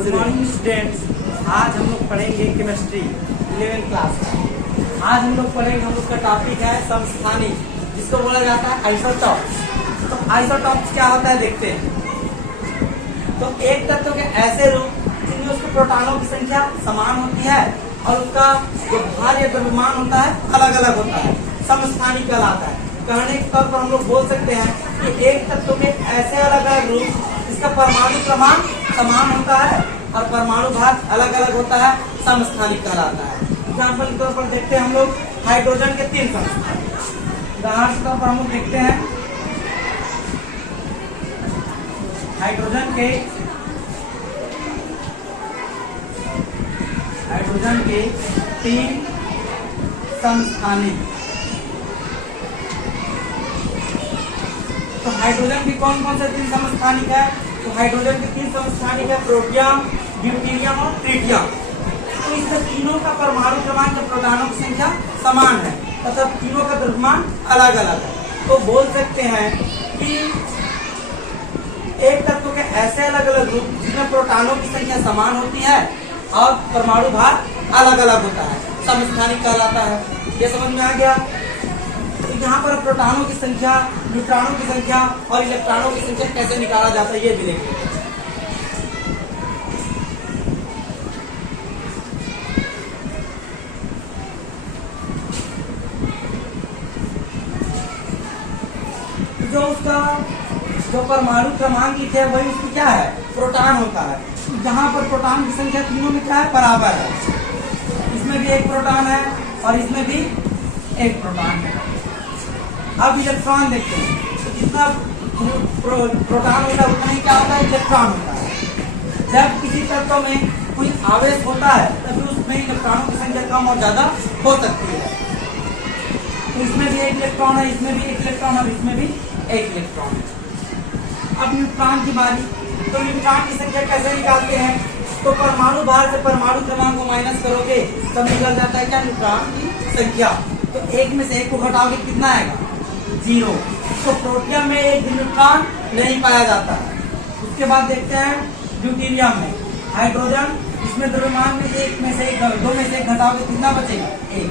Good morning students. आज हम लोग पढ़ेंगे केमिस्ट्री 11th क्लास का। आज हम लोग पढ़ेंगे, हम लोग का टॉपिक है समस्थानिक, जिसको बोला जाता है आइसोटॉप्स। तो आइसोटॉप्स क्या होता है देखते हैं। तो एक तत्व के ऐसे रूप जिनमें उसके प्रोटॉनों की संख्या समान होती है और उसका जो भार या द्रव्यमान होता है अलग अलग होता है, समस्थानिक कहलाता है। कहने के तौर पर हम लोग बोल सकते हैं कि एक तत्व के ऐसे अलग अलग रूप जिसका परमाणु क्रमांक समान होता है और परमाणु भार अलग अलग होता है, समस्थानिक कहलाता है। एग्जाम्पल के तौर पर देखते हैं हम लोग हाइड्रोजन के 3 समस्थानिक। उदाहरण के तौर पर हम लोग देखते हैं हाइड्रोजन के 3 समस्थानिक। तो हाइड्रोजन के कौन कौन से 3 समस्थानिक है? तो हाइड्रोजन के 3 समस्थानिक है, प्रोटियम, ड्यूटेरियम और ट्रिटियम। तो इसमें तीनों का परमाणु क्रमांक या प्रोटॉनों की संख्या समान है तथा तीनों का द्रव्यमान अलग अलग है। तो बोल सकते हैं कि एक तत्व के ऐसे अलग अलग रूप जिसमें प्रोटॉनों की संख्या समान होती है और परमाणु भार अलग अलग होता है, समस्थानिक कहलाता है। ये समझ में आ गया? तो यहाँ पर प्रोटॉनों की संख्या, न्यूट्रॉनों की संख्या और इलेक्ट्रॉनों की संख्या कैसे निकाला जाता है ये भी देखिए। जो उसका जो परमाणु क्रमांक है वही उसकी क्या है? प्रोटॉन होता है। जहाँ पर प्रोटॉन की संख्या तीनों में क्या है? बराबर है। इसमें भी एक प्रोटॉन है और इसमें भी एक प्रोटॉन है। अब इलेक्ट्रॉन देखते हैं, तो जितना प्रोटॉन होता है उतना ही क्या होता है? इलेक्ट्रॉन होता है। जब किसी तत्व में कोई आवेश होता है तभी उसमें इलेक्ट्रॉनों की संख्या कम और ज्यादा हो सकती है। तो इसमें भी एक इलेक्ट्रॉन है, इसमें भी एक इलेक्ट्रॉन है, इसमें भी एक इलेक्ट्रॉन है। अब न्यूट्रॉन की बारी। तो न्यूट्रॉन की संख्या कैसे निकालते हैं? तो परमाणु भार से परमाणु क्रमांक को माइनस करोगे तब निकल जाता है क्या? न्यूट्रॉन की संख्या। तो एक में से एक को घटाओगे कितना आएगा? 0। तो प्रोटियम में एक न्यूट्रॉन नहीं पाया जाता है। उसके बाद देखते हैं ड्यूटेरियम में हाइड्रोजन, इसमें द्रव्यमान में एक में से एक, 2 में से एक घटाओगे कितना बचेगा? 1।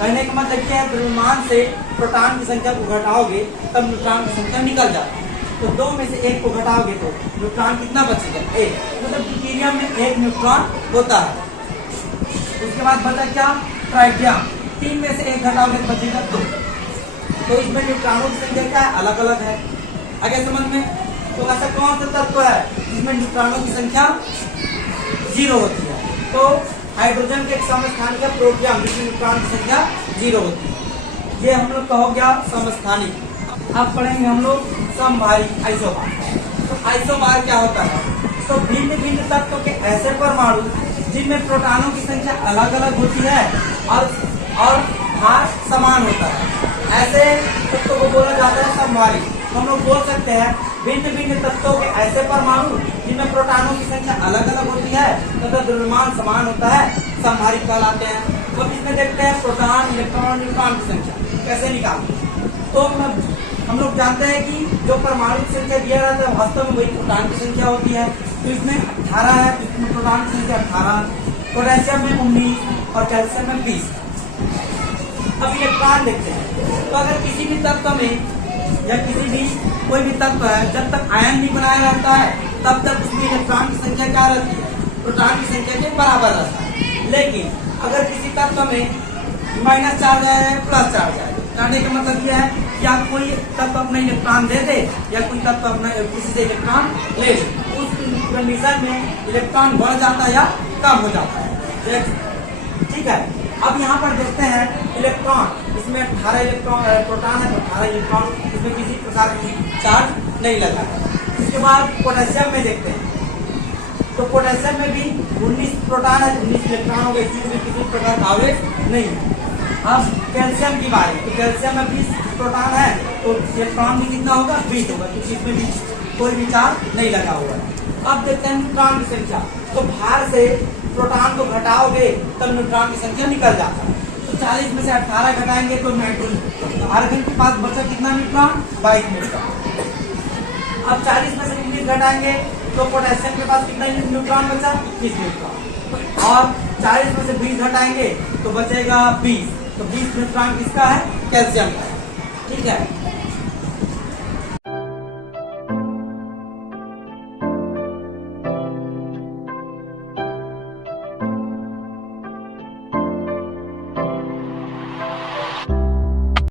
कहने का मतलब क्या है? द्रव्यमान से प्रोटॉन की संख्या को घटाओगे तब न्यूट्रॉन की संख्या निकल जाती है। तो 2 में से 1 को घटाओगे तो न्यूट्रॉन कितना बचेगा? 1। मतलब ड्यूटेरियम में 1 न्यूट्रॉन होता है। उसके बाद बचा क्या? ट्राइटियम। 3 में से 1 घटाओगे तो बचेगा 2। तो इसमें न्यूट्रॉनों की संख्या क्या है? अलग अलग है। आगे समझ में? तो ऐसा कौन सा तत्व है जिसमें न्यूट्रॉनों की संख्या 0 होती है? तो हाइड्रोजन के एक समस्थानिक है प्रोटियम, जिसमें न्यूट्रॉन की संख्या 0 होती है। ये हम लोग का हो गया समस्थानिक। अब पढ़ेंगे हम लोग समभारी, आइसोबार। तो आइसोबार क्या होता है? तो भिन्न भिन्न तत्वों के ऐसे परमाणु जिनमें प्रोटॉनों की संख्या अलग अलग होती है और भार समान होता है, ऐसे तत्वों को बोला जाता है समभारी। हम लोग बोल सकते हैं भिन्न भिन्न तत्वों के ऐसे परमाणु जिनमें प्रोटॉनों की संख्या अलग अलग होती है तथा द्रव्यमान समान होता है, समभारी कहलाते हैं। तो इसमें देखते हैं प्रोटॉन, इलेक्ट्रॉन, न्यूट्रॉन की संख्या कैसे निकालते हैं। तो हम लोग जानते हैं कि जो परमाणु की संख्या दिया रहता है वास्तव में वही प्रोटॉन की संख्या होती है। तो इसमें 18 है, तो इसमें प्रोटॉन की संख्या 18, पोटेशियम में 19 और कैल्शियम में 20। अब इलेक्ट्रॉन देखते हैं। तो अगर किसी भी तत्व में या कोई भी तत्व है, जब तक आयन नहीं बनाया रहता है तब तक उसमें इलेक्ट्रॉन की संख्या क्या रहती है? प्रोटॉन की संख्या के बराबर रहता है। लेकिन अगर किसी तत्व में माइनस चार्ज है, प्लस चार्ज है, कहने का मतलब यह है या कोई तत्व अपना इलेक्ट्रॉन दे दे या कोई तत्व अपना किसी से इलेक्ट्रॉन ले ले, उस कंडीशन में इलेक्ट्रॉन बढ़ जाता है या कम हो जाता है। ठीक है। अब यहाँ पर देखते हैं इलेक्ट्रॉन, इसमें 18 इलेक्ट्रॉन प्रोटॉन है तो 18 इलेक्ट्रॉन, इसमें किसी प्रकार की चार्ज नहीं लगा है। उसके बाद पोटेशियम में देखते हैं, तो पोटेशियम में भी 19 प्रोटॉन है, 19 इलेक्ट्रॉन हो गए, इसमें किसी प्रकार का आवेश नहीं है। अब कैल्शियम की बारी। तो कैल्शियम में 20 प्रोटॉन है तो इलेक्ट्रॉन भी कितना होगा? 20 होगा, क्योंकि इसमें भी कोई भी चार्ज नहीं लगा हुआ है। अब देखते हैं न्यूट्रॉन की संख्या। तो भार से प्रोटॉन को घटाओगे तब न्यूट्रॉन की संख्या निकल जाता है। तो 40 में से 18 घटाएंगे तो नाइट्रोजन, आर्गन के पास बचा कितना न्यूट्रॉन? 22 न्यूट्रॉन। अब 40 में से 19 घटाएंगे तो पोटेशियम के पास कितना न्यूट्रॉन बचा? 21 न्यूट्रॉन। और 40 में से 20 घटाएंगे तो बचेगा 20। तो 20 न्यूट्रॉन किसका है? कैल्शियम का। ठीक है।